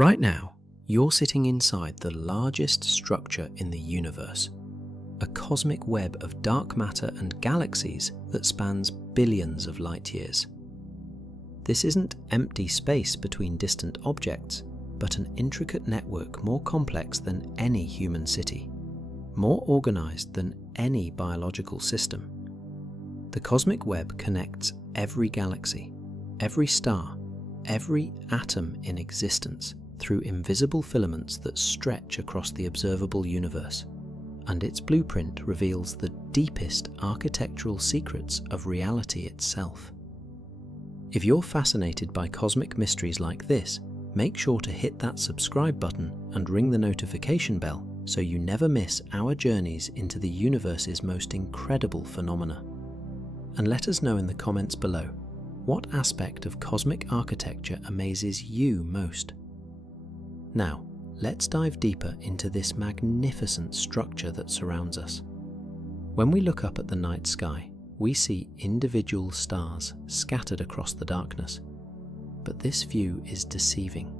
Right now, you're sitting inside the largest structure in the universe, a cosmic web of dark matter and galaxies that spans billions of light years. This isn't empty space between distant objects, but an intricate network more complex than any human city, more organized than any biological system. The cosmic web connects every galaxy, every star, every atom in existence through invisible filaments that stretch across the observable universe, and its blueprint reveals the deepest architectural secrets of reality itself. If you're fascinated by cosmic mysteries like this, make sure to hit that subscribe button and ring the notification bell so you never miss our journeys into the universe's most incredible phenomena. And let us know in the comments below, what aspect of cosmic architecture amazes you most? Now, let's dive deeper into this magnificent structure that surrounds us. When we look up at the night sky, we see individual stars scattered across the darkness. But this view is deceiving,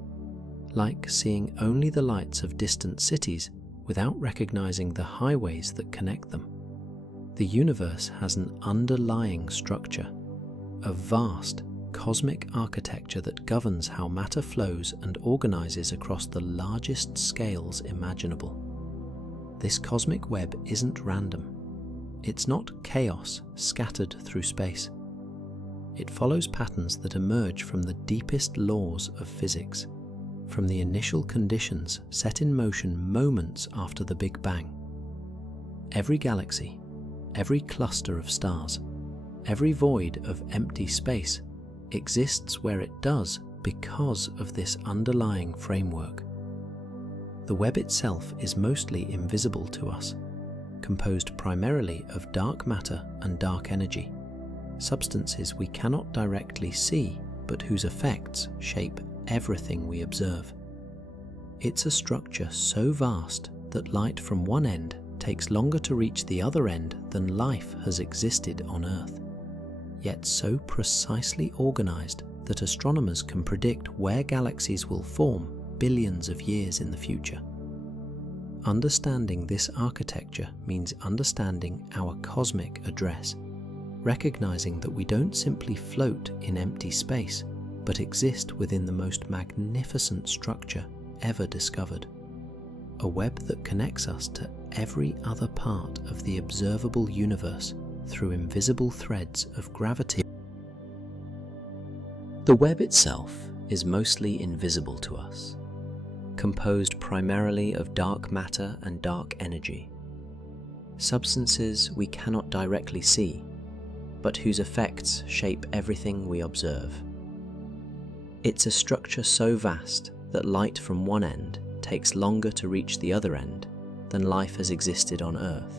like seeing only the lights of distant cities without recognizing the highways that connect them. The universe has an underlying structure, a vast cosmic architecture that governs how matter flows and organizes across the largest scales imaginable. This cosmic web isn't random. It's not chaos scattered through space. It follows patterns that emerge from the deepest laws of physics, from the initial conditions set in motion moments after the Big Bang. Every galaxy, every cluster of stars, every void of empty space exists where it does because of this underlying framework. The web itself is mostly invisible to us, composed primarily of dark matter and dark energy, substances we cannot directly see but whose effects shape everything we observe. It's a structure so vast that light from one end takes longer to reach the other end than life has existed on Earth, yet so precisely organized that astronomers can predict where galaxies will form billions of years in the future. Understanding this architecture means understanding our cosmic address, recognizing that we don't simply float in empty space, but exist within the most magnificent structure ever discovered. A web that connects us to every other part of the observable universe through invisible threads of gravity. The web itself is mostly invisible to us, composed primarily of dark matter and dark energy, substances we cannot directly see, but whose effects shape everything we observe. It's a structure so vast that light from one end takes longer to reach the other end than life has existed on Earth,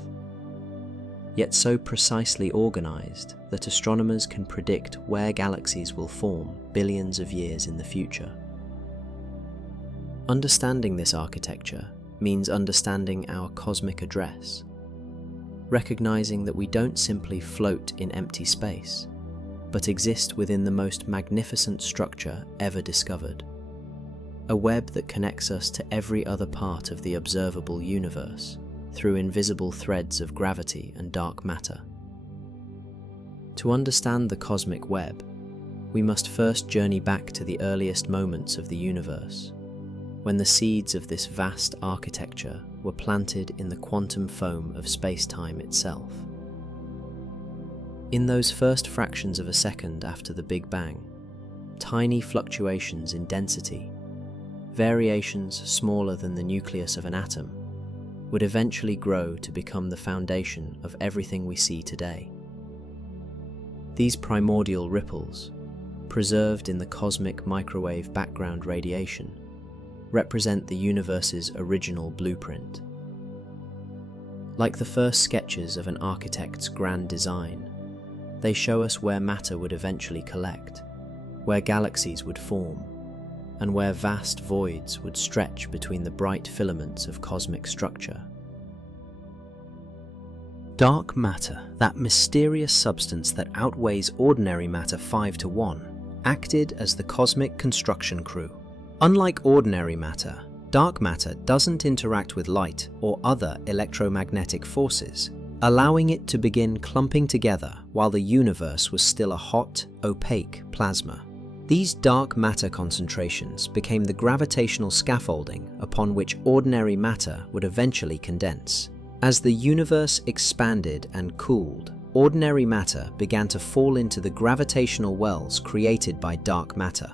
yet so precisely organized that astronomers can predict where galaxies will form billions of years in the future. Understanding this architecture means understanding our cosmic address, recognizing that we don't simply float in empty space, but exist within the most magnificent structure ever discovered, a web that connects us to every other part of the observable universe through invisible threads of gravity and dark matter. To understand the cosmic web, we must first journey back to the earliest moments of the universe, when the seeds of this vast architecture were planted in the quantum foam of space-time itself. In those first fractions of a second after the Big Bang, tiny fluctuations in density, variations smaller than the nucleus of an atom, would eventually grow to become the foundation of everything we see today. These primordial ripples, preserved in the cosmic microwave background radiation, represent the universe's original blueprint. Like the first sketches of an architect's grand design, they show us where matter would eventually collect, where galaxies would form, and where vast voids would stretch between the bright filaments of cosmic structure. Dark matter, that mysterious substance that outweighs ordinary matter 5 to 1, acted as the cosmic construction crew, Unlike ordinary matter, dark matter doesn't interact with light or other electromagnetic forces, allowing it to begin clumping together while the universe was still a hot, opaque plasma. These dark matter concentrations became the gravitational scaffolding upon which ordinary matter would eventually condense. As the universe expanded and cooled, ordinary matter began to fall into the gravitational wells created by dark matter.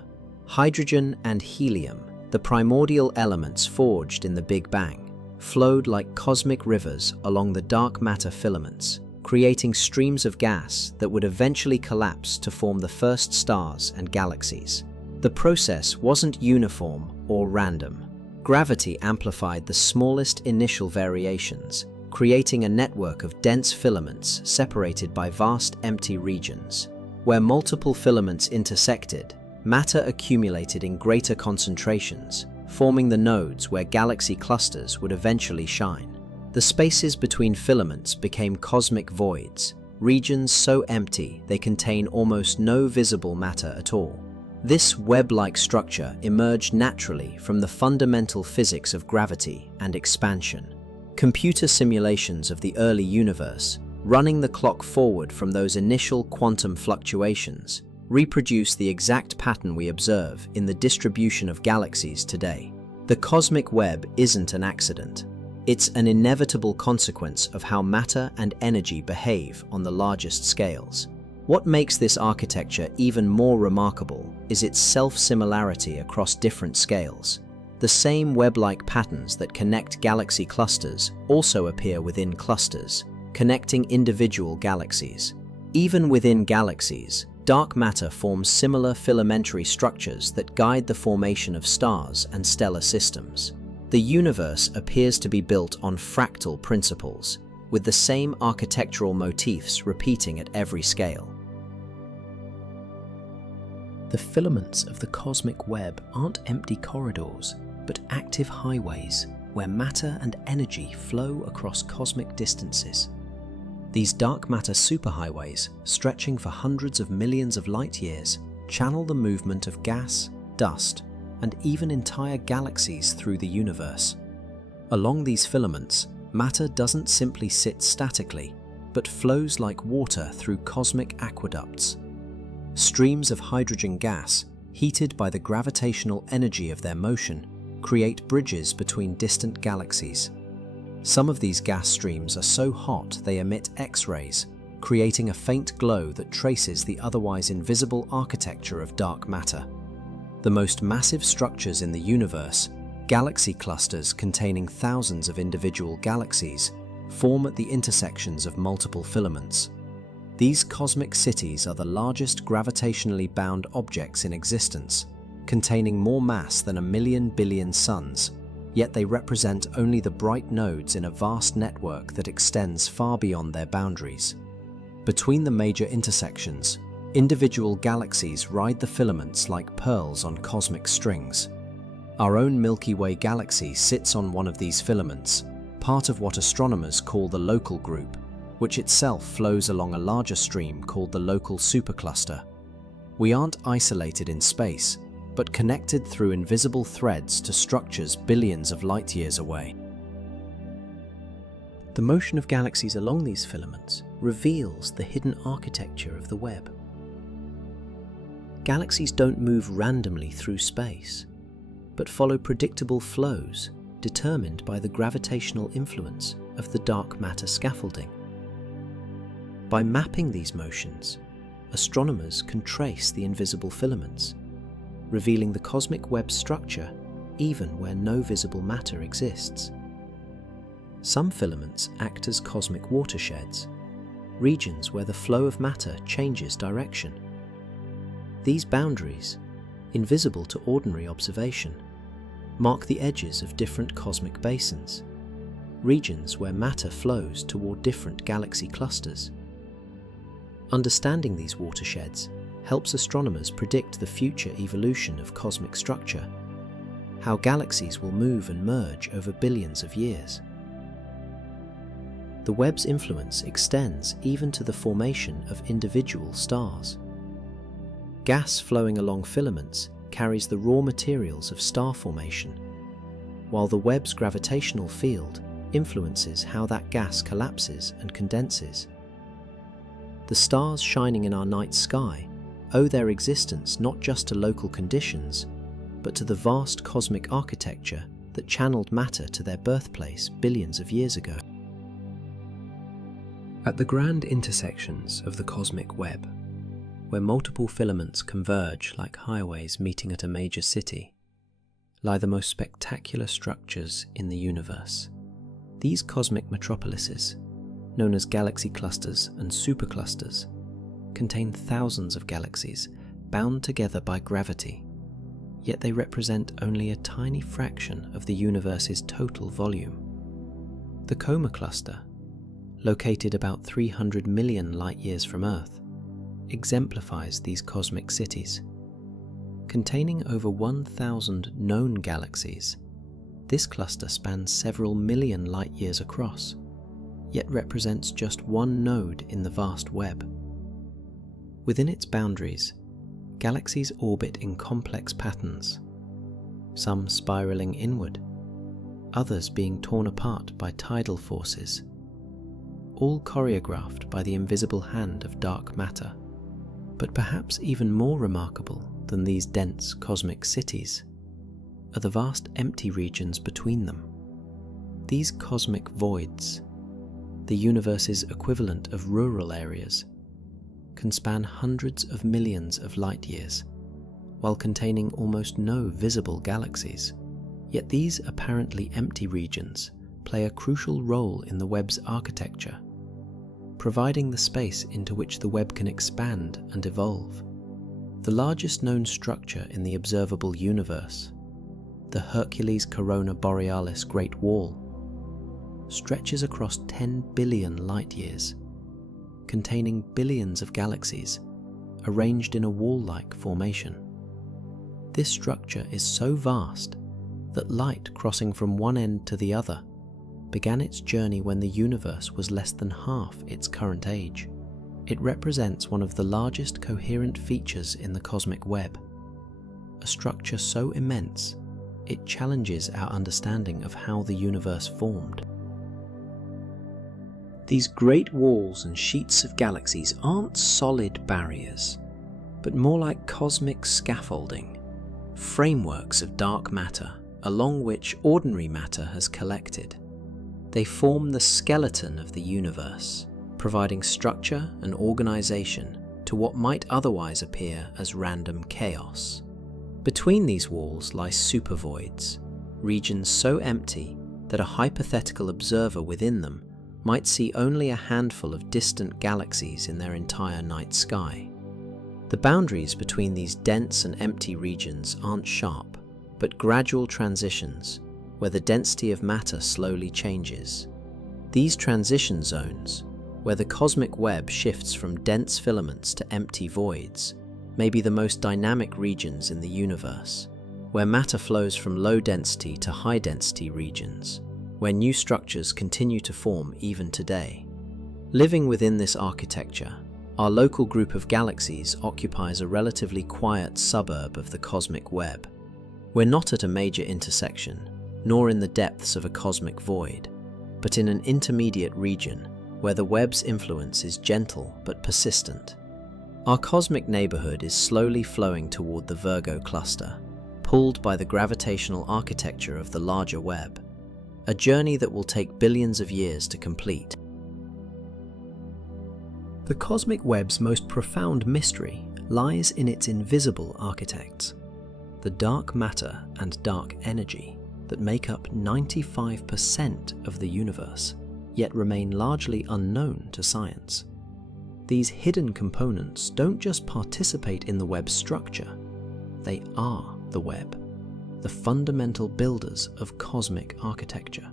Hydrogen and helium, the primordial elements forged in the Big Bang, flowed like cosmic rivers along the dark matter filaments, creating streams of gas that would eventually collapse to form the first stars and galaxies. The process wasn't uniform or random. Gravity amplified the smallest initial variations, creating a network of dense filaments separated by vast empty regions. Where multiple filaments intersected, matter accumulated in greater concentrations, forming the nodes where galaxy clusters would eventually shine. The spaces between filaments became cosmic voids, regions so empty they contain almost no visible matter at all. This web-like structure emerged naturally from the fundamental physics of gravity and expansion. Computer simulations of the early universe, running the clock forward from those initial quantum fluctuations, reproduce the exact pattern we observe in the distribution of galaxies today. The cosmic web isn't an accident. It's an inevitable consequence of how matter and energy behave on the largest scales. What makes this architecture even more remarkable is its self-similarity across different scales. The same web-like patterns that connect galaxy clusters also appear within clusters, connecting individual galaxies. Even within galaxies, dark matter forms similar filamentary structures that guide the formation of stars and stellar systems. The universe appears to be built on fractal principles, with the same architectural motifs repeating at every scale. The filaments of the cosmic web aren't empty corridors, but active highways where matter and energy flow across cosmic distances. These dark matter superhighways, stretching for hundreds of millions of light years, channel the movement of gas, dust, and even entire galaxies through the universe. Along these filaments, matter doesn't simply sit statically, but flows like water through cosmic aqueducts. Streams of hydrogen gas, heated by the gravitational energy of their motion, create bridges between distant galaxies. Some of these gas streams are so hot they emit X-rays, creating a faint glow that traces the otherwise invisible architecture of dark matter. The most massive structures in the universe, galaxy clusters containing thousands of individual galaxies, form at the intersections of multiple filaments. These cosmic cities are the largest gravitationally bound objects in existence, containing more mass than 1,000,000 billion suns, yet they represent only the bright nodes in a vast network that extends far beyond their boundaries. Between the major intersections, individual galaxies ride the filaments like pearls on cosmic strings. Our own Milky Way galaxy sits on one of these filaments, part of what astronomers call the local group, which itself flows along a larger stream called the local supercluster. We aren't isolated in space, but connected through invisible threads to structures billions of light years away. The motion of galaxies along these filaments reveals the hidden architecture of the web. Galaxies don't move randomly through space, but follow predictable flows determined by the gravitational influence of the dark matter scaffolding. By mapping these motions, astronomers can trace the invisible filaments, revealing the cosmic web structure even where no visible matter exists. Some filaments act as cosmic watersheds, regions where the flow of matter changes direction. These boundaries, invisible to ordinary observation, mark the edges of different cosmic basins, regions where matter flows toward different galaxy clusters. Understanding these watersheds helps astronomers predict the future evolution of cosmic structure, how galaxies will move and merge over billions of years. The web's influence extends even to the formation of individual stars. Gas flowing along filaments carries the raw materials of star formation, while the web's gravitational field influences how that gas collapses and condenses. The stars shining in our night sky owe their existence not just to local conditions, but to the vast cosmic architecture that channeled matter to their birthplace billions of years ago. At the grand intersections of the cosmic web, where multiple filaments converge like highways meeting at a major city, lie the most spectacular structures in the universe. These cosmic metropolises, known as galaxy clusters and superclusters, contain thousands of galaxies bound together by gravity, yet they represent only a tiny fraction of the universe's total volume. The Coma cluster, located about 300 million light-years from Earth, exemplifies these cosmic cities. Containing over 1,000 known galaxies, this cluster spans several million light-years across, yet represents just one node in the vast web. Within its boundaries, galaxies orbit in complex patterns, some spiraling inward, others being torn apart by tidal forces, all choreographed by the invisible hand of dark matter. But perhaps even more remarkable than these dense cosmic cities are the vast empty regions between them. These cosmic voids, the universe's equivalent of rural areas, can span hundreds of millions of light-years, while containing almost no visible galaxies. Yet these apparently empty regions play a crucial role in the web's architecture, providing the space into which the web can expand and evolve. The largest known structure in the observable universe, the Hercules Corona Borealis Great Wall, stretches across 10 billion light-years, containing billions of galaxies arranged in a wall-like formation. This structure is so vast that light crossing from one end to the other began its journey when the universe was less than half its current age. It represents one of the largest coherent features in the cosmic web, a structure so immense it challenges our understanding of how the universe formed. These great walls and sheets of galaxies aren't solid barriers, but more like cosmic scaffolding, frameworks of dark matter along which ordinary matter has collected. They form the skeleton of the universe, providing structure and organization to what might otherwise appear as random chaos. Between these walls lie supervoids, regions so empty that a hypothetical observer within them might see only a handful of distant galaxies in their entire night sky. The boundaries between these dense and empty regions aren't sharp, but gradual transitions where the density of matter slowly changes. These transition zones, where the cosmic web shifts from dense filaments to empty voids, may be the most dynamic regions in the universe, where matter flows from low density to high density regions, where new structures continue to form even today. Living within this architecture, our local group of galaxies occupies a relatively quiet suburb of the cosmic web. We're not at a major intersection, nor in the depths of a cosmic void, but in an intermediate region where the web's influence is gentle but persistent. Our cosmic neighborhood is slowly flowing toward the Virgo cluster, pulled by the gravitational architecture of the larger web, a journey that will take billions of years to complete. The cosmic web's most profound mystery lies in its invisible architects, the dark matter and dark energy that make up 95% of the universe, yet remain largely unknown to science. These hidden components don't just participate in the web's structure, they are the web, the fundamental builders of cosmic architecture,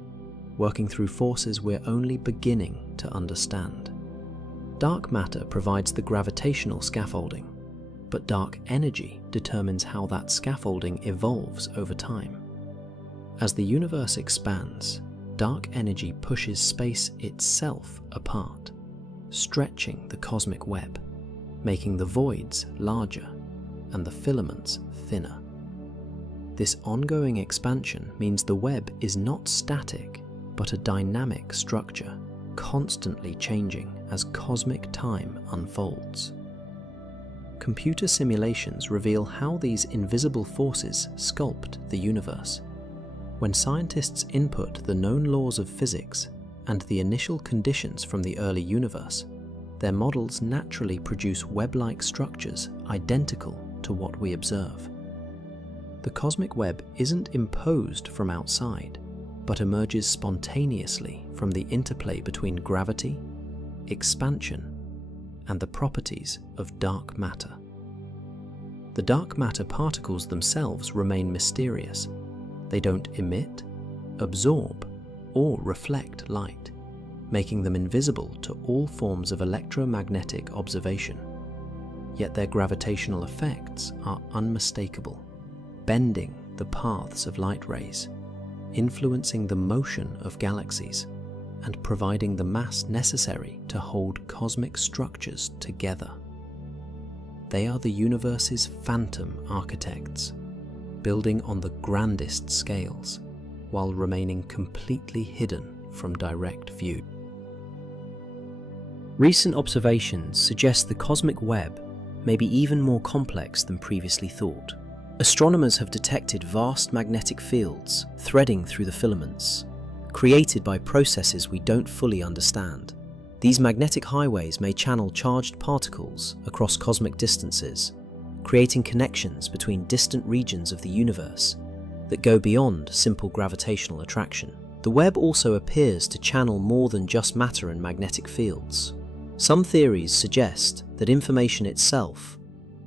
working through forces we're only beginning to understand. Dark matter provides the gravitational scaffolding, but dark energy determines how that scaffolding evolves over time. As the universe expands, dark energy pushes space itself apart, stretching the cosmic web, making the voids larger and the filaments thinner. This ongoing expansion means the web is not static, but a dynamic structure, constantly changing as cosmic time unfolds. Computer simulations reveal how these invisible forces sculpt the universe. When scientists input the known laws of physics and the initial conditions from the early universe, their models naturally produce web-like structures identical to what we observe. The cosmic web isn't imposed from outside, but emerges spontaneously from the interplay between gravity, expansion, and the properties of dark matter. The dark matter particles themselves remain mysterious. They don't emit, absorb, or reflect light, making them invisible to all forms of electromagnetic observation. Yet their gravitational effects are unmistakable, bending the paths of light rays, influencing the motion of galaxies, and providing the mass necessary to hold cosmic structures together. They are the universe's phantom architects, building on the grandest scales, while remaining completely hidden from direct view. Recent observations suggest the cosmic web may be even more complex than previously thought. Astronomers have detected vast magnetic fields threading through the filaments, created by processes we don't fully understand. These magnetic highways may channel charged particles across cosmic distances, creating connections between distant regions of the universe that go beyond simple gravitational attraction. The web also appears to channel more than just matter and magnetic fields. Some theories suggest that information itself,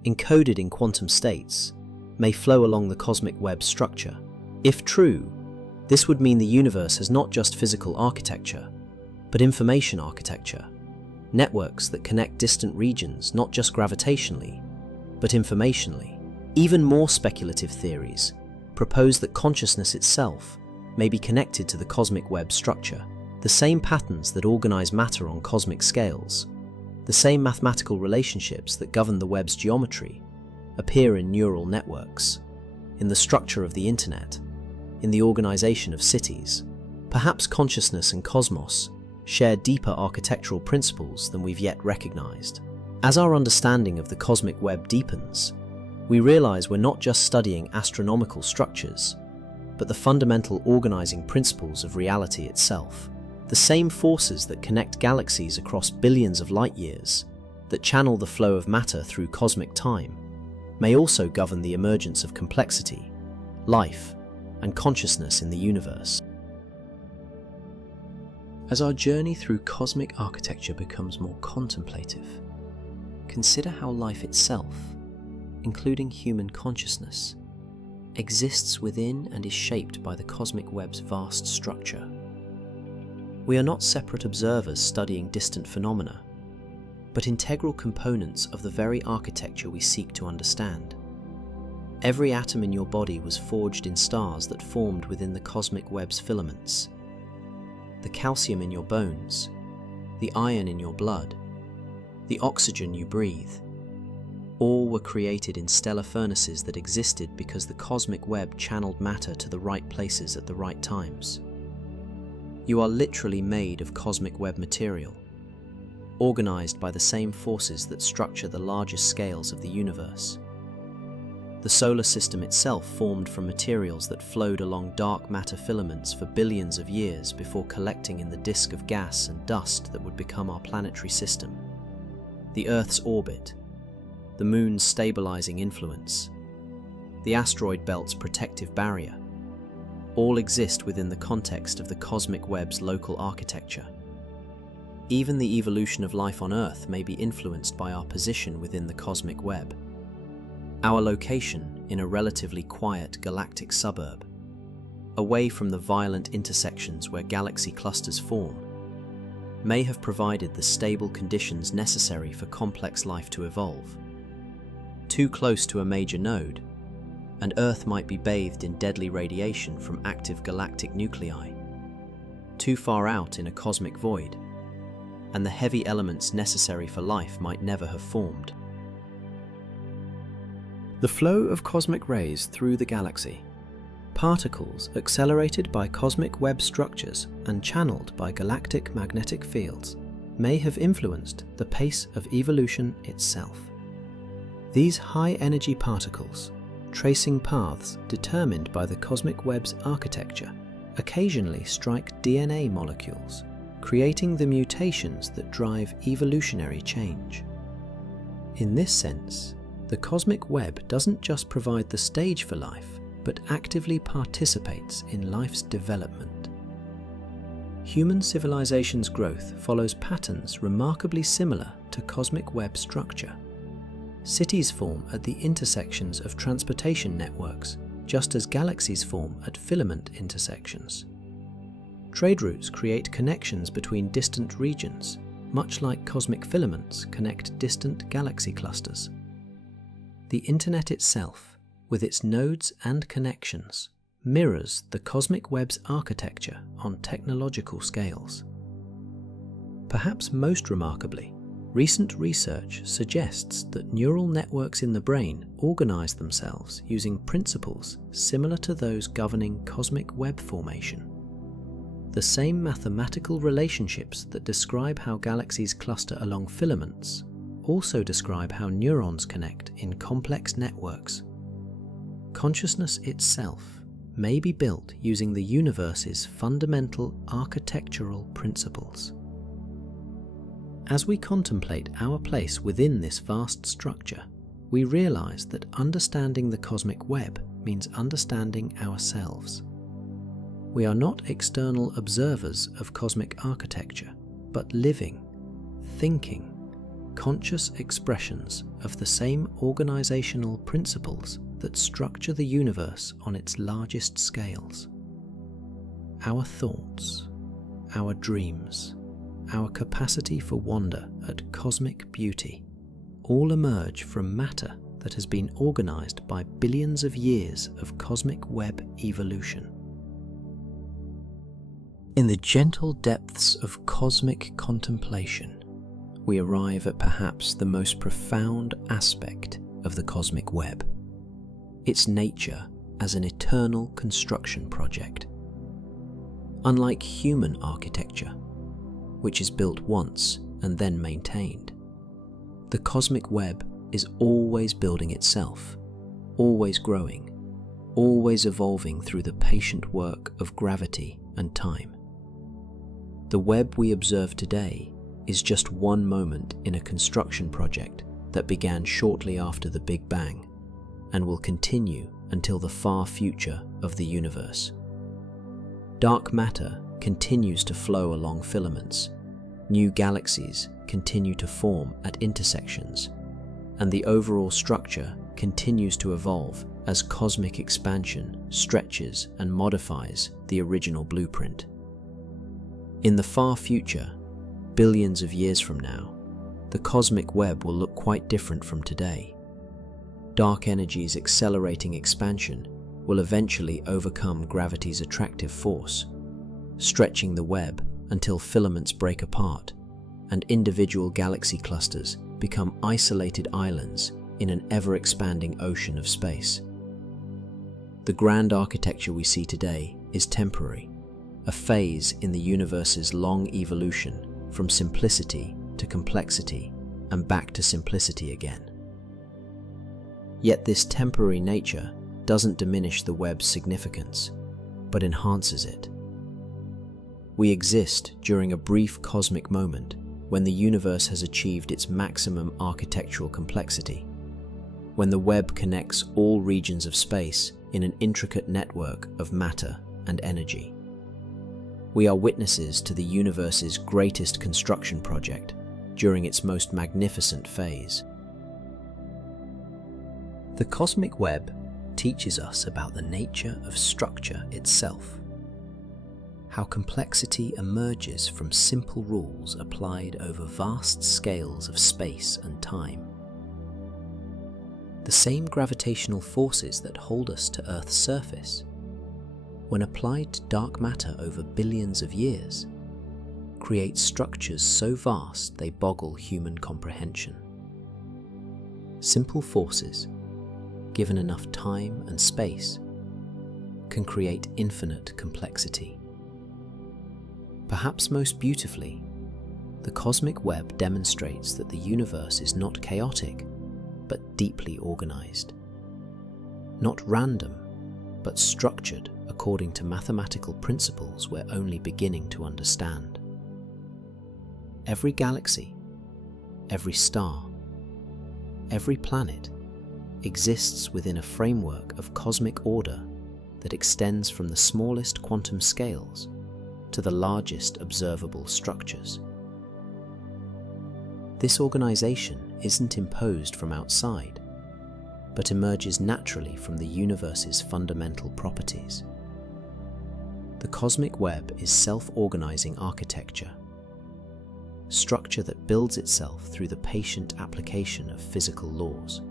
encoded in quantum states, may flow along the cosmic web structure. If true, this would mean the universe has not just physical architecture, but information architecture, networks that connect distant regions not just gravitationally, but informationally. Even more speculative theories propose that consciousness itself may be connected to the cosmic web structure. The same patterns that organize matter on cosmic scales, the same mathematical relationships that govern the web's geometry, appear in neural networks, in the structure of the internet, in the organization of cities. Perhaps consciousness and cosmos share deeper architectural principles than we've yet recognized. As our understanding of the cosmic web deepens, we realize we're not just studying astronomical structures, but the fundamental organizing principles of reality itself. The same forces that connect galaxies across billions of light years, that channel the flow of matter through cosmic time, may also govern the emergence of complexity, life, and consciousness in the universe. As our journey through cosmic architecture becomes more contemplative, consider how life itself, including human consciousness, exists within and is shaped by the cosmic web's vast structure. We are not separate observers studying distant phenomena, but integral components of the very architecture we seek to understand. Every atom in your body was forged in stars that formed within the cosmic web's filaments. The calcium in your bones, the iron in your blood, the oxygen you breathe, all were created in stellar furnaces that existed because the cosmic web channeled matter to the right places at the right times. You are literally made of cosmic web material, organized by the same forces that structure the largest scales of the universe. The solar system itself formed from materials that flowed along dark matter filaments for billions of years before collecting in the disk of gas and dust that would become our planetary system. The Earth's orbit, the Moon's stabilizing influence, the asteroid belt's protective barrier, all exist within the context of the cosmic web's local architecture. Even the evolution of life on Earth may be influenced by our position within the cosmic web. Our location in a relatively quiet galactic suburb, away from the violent intersections where galaxy clusters form, may have provided the stable conditions necessary for complex life to evolve. Too close to a major node, and Earth might be bathed in deadly radiation from active galactic nuclei. Too far out in a cosmic void, and the heavy elements necessary for life might never have formed. The flow of cosmic rays through the galaxy Particles accelerated by cosmic web structures and channeled by galactic magnetic fields may have influenced the pace of evolution itself. These high-energy particles, tracing paths determined by the cosmic web's architecture, occasionally strike DNA molecules, creating the mutations that drive evolutionary change. In this sense, the cosmic web doesn't just provide the stage for life, but actively participates in life's development. Human civilization's growth follows patterns remarkably similar to cosmic web structure. Cities form at the intersections of transportation networks, just as galaxies form at filament intersections. Trade routes create connections between distant regions, much like cosmic filaments connect distant galaxy clusters. The Internet itself, with its nodes and connections, mirrors the cosmic web's architecture on technological scales. Perhaps most remarkably, recent research suggests that neural networks in the brain organize themselves using principles similar to those governing cosmic web formation. The same mathematical relationships that describe how galaxies cluster along filaments also describe how neurons connect in complex networks. Consciousness itself may be built using the universe's fundamental architectural principles. As we contemplate our place within this vast structure, we realize that understanding the cosmic web means understanding ourselves. We are not external observers of cosmic architecture, but living, thinking, conscious expressions of the same organizational principles that structure the universe on its largest scales. Our thoughts, our dreams, our capacity for wonder at cosmic beauty, all emerge from matter that has been organized by billions of years of cosmic web evolution. In the gentle depths of cosmic contemplation, we arrive at perhaps the most profound aspect of the cosmic web, its nature as an eternal construction project. Unlike human architecture, which is built once and then maintained, the cosmic web is always building itself, always growing, always evolving through the patient work of gravity and time. The web we observe today is just one moment in a construction project that began shortly after the Big Bang and will continue until the far future of the universe. Dark matter continues to flow along filaments, new galaxies continue to form at intersections, and the overall structure continues to evolve as cosmic expansion stretches and modifies the original blueprint. In the far future, billions of years from now, the cosmic web will look quite different from today. Dark energy's accelerating expansion will eventually overcome gravity's attractive force, stretching the web until filaments break apart and individual galaxy clusters become isolated islands in an ever-expanding ocean of space. The grand architecture we see today is temporary, a phase in the universe's long evolution from simplicity to complexity and back to simplicity again. Yet this temporary nature doesn't diminish the web's significance, but enhances it. We exist during a brief cosmic moment when the universe has achieved its maximum architectural complexity, when the web connects all regions of space in an intricate network of matter and energy. We are witnesses to the universe's greatest construction project during its most magnificent phase. The cosmic web teaches us about the nature of structure itself, how complexity emerges from simple rules applied over vast scales of space and time. The same gravitational forces that hold us to Earth's surface, when applied to dark matter over billions of years, create structures so vast they boggle human comprehension. Simple forces, given enough time and space, can create infinite complexity. Perhaps most beautifully, the cosmic web demonstrates that the universe is not chaotic, but deeply organized. Not random, but structured according to mathematical principles we're only beginning to understand. Every galaxy, every star, every planet exists within a framework of cosmic order that extends from the smallest quantum scales to the largest observable structures. This organization isn't imposed from outside, but emerges naturally from the universe's fundamental properties. The cosmic web is self-organizing architecture, structure that builds itself through the patient application of physical laws.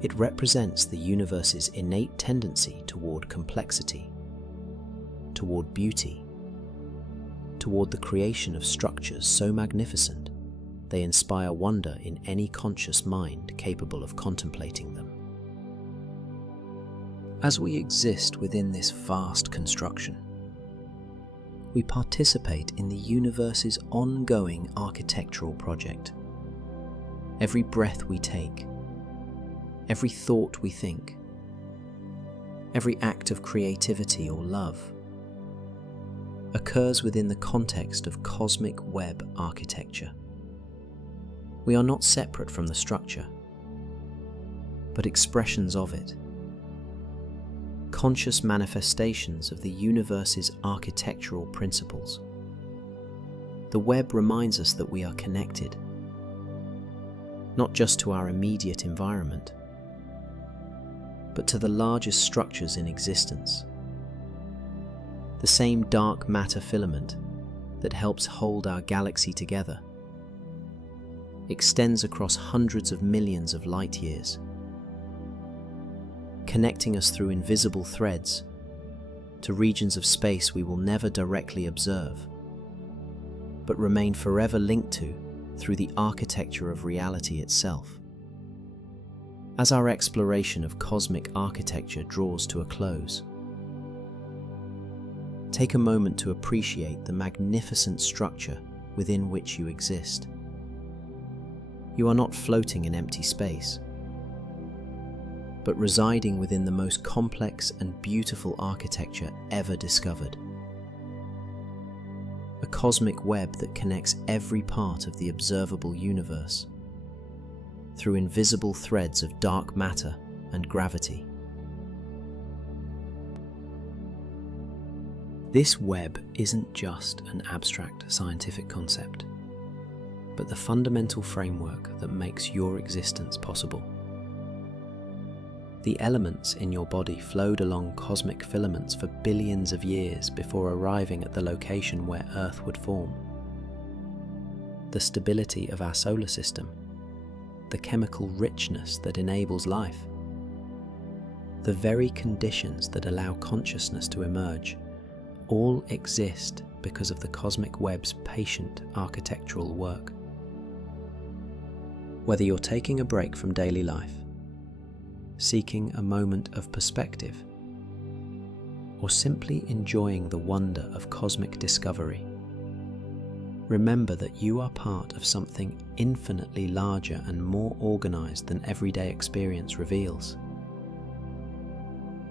It represents the universe's innate tendency toward complexity, toward beauty, toward the creation of structures so magnificent they inspire wonder in any conscious mind capable of contemplating them. As we exist within this vast construction, we participate in the universe's ongoing architectural project. Every breath we take, every thought we think, every act of creativity or love occurs within the context of cosmic web architecture. We are not separate from the structure, but expressions of it, conscious manifestations of the universe's architectural principles. The web reminds us that we are connected, not just to our immediate environment, but to the largest structures in existence. The same dark matter filament that helps hold our galaxy together extends across hundreds of millions of light years, connecting us through invisible threads to regions of space we will never directly observe, but remain forever linked to through the architecture of reality itself. As our exploration of cosmic architecture draws to a close, take a moment to appreciate the magnificent structure within which you exist. You are not floating in empty space, but residing within the most complex and beautiful architecture ever discovered. A cosmic web that connects every part of the observable universe through invisible threads of dark matter and gravity. This web isn't just an abstract scientific concept, but the fundamental framework that makes your existence possible. The elements in your body flowed along cosmic filaments for billions of years before arriving at the location where Earth would form. The stability of our solar system, the chemical richness that enables life, the very conditions that allow consciousness to emerge, all exist because of the cosmic web's patient architectural work. Whether you're taking a break from daily life, seeking a moment of perspective, or simply enjoying the wonder of cosmic discovery, remember that you are part of something infinitely larger and more organized than everyday experience reveals.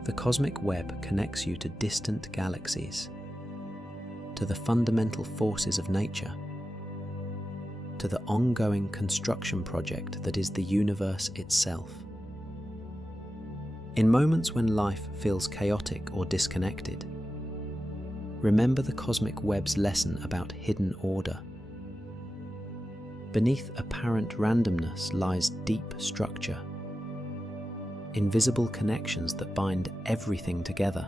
The cosmic web connects you to distant galaxies, to the fundamental forces of nature, to the ongoing construction project that is the universe itself. In moments when life feels chaotic or disconnected, remember the cosmic web's lesson about hidden order. Beneath apparent randomness lies deep structure, invisible connections that bind everything together,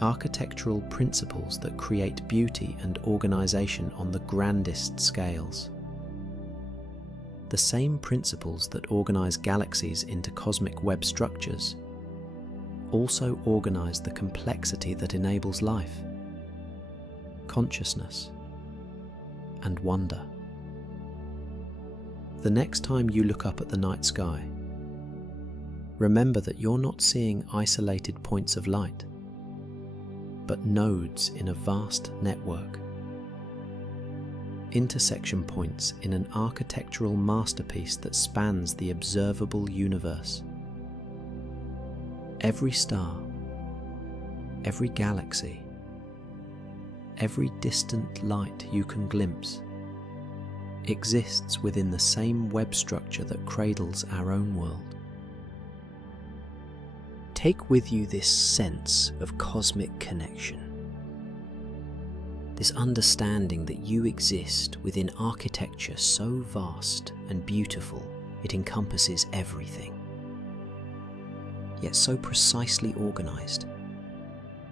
architectural principles that create beauty and organization on the grandest scales. The same principles that organize galaxies into cosmic web structures also organize the complexity that enables life, consciousness, and wonder. The next time you look up at the night sky, Remember that you're not seeing isolated points of light, but nodes in a vast network. Intersection points in an architectural masterpiece that spans the observable universe. Every star, every galaxy, every distant light you can glimpse exists within the same web structure that cradles our own world. Take with you this sense of cosmic connection, this understanding that you exist within architecture so vast and beautiful it encompasses everything, yet so precisely organized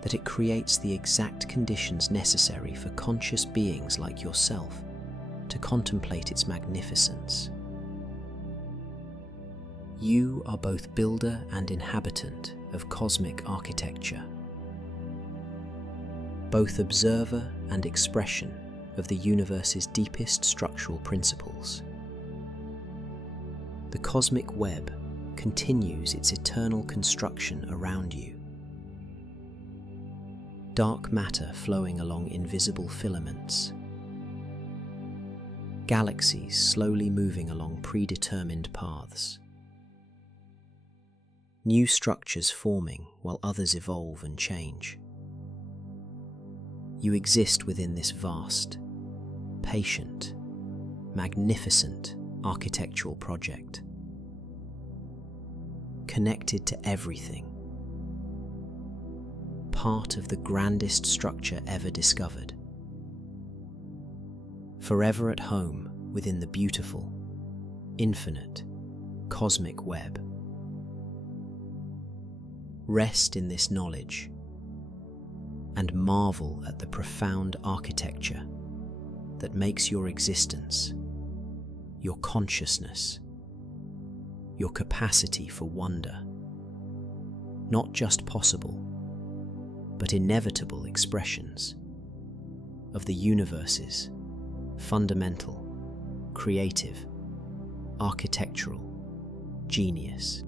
that it creates the exact conditions necessary for conscious beings like yourself to contemplate its magnificence. You are both builder and inhabitant of cosmic architecture, both observer and expression of the universe's deepest structural principles. The cosmic web continues its eternal construction around you. Dark matter flowing along invisible filaments, galaxies slowly moving along predetermined paths, new structures forming while others evolve and change. You exist within this vast, patient, magnificent architectural project, connected to everything, part of the grandest structure ever discovered, forever at home within the beautiful, infinite, cosmic web. Rest in this knowledge and marvel at the profound architecture that makes your existence, your consciousness, your capacity for wonder, not just possible, but inevitable expressions of the universe's fundamental, creative, architectural genius.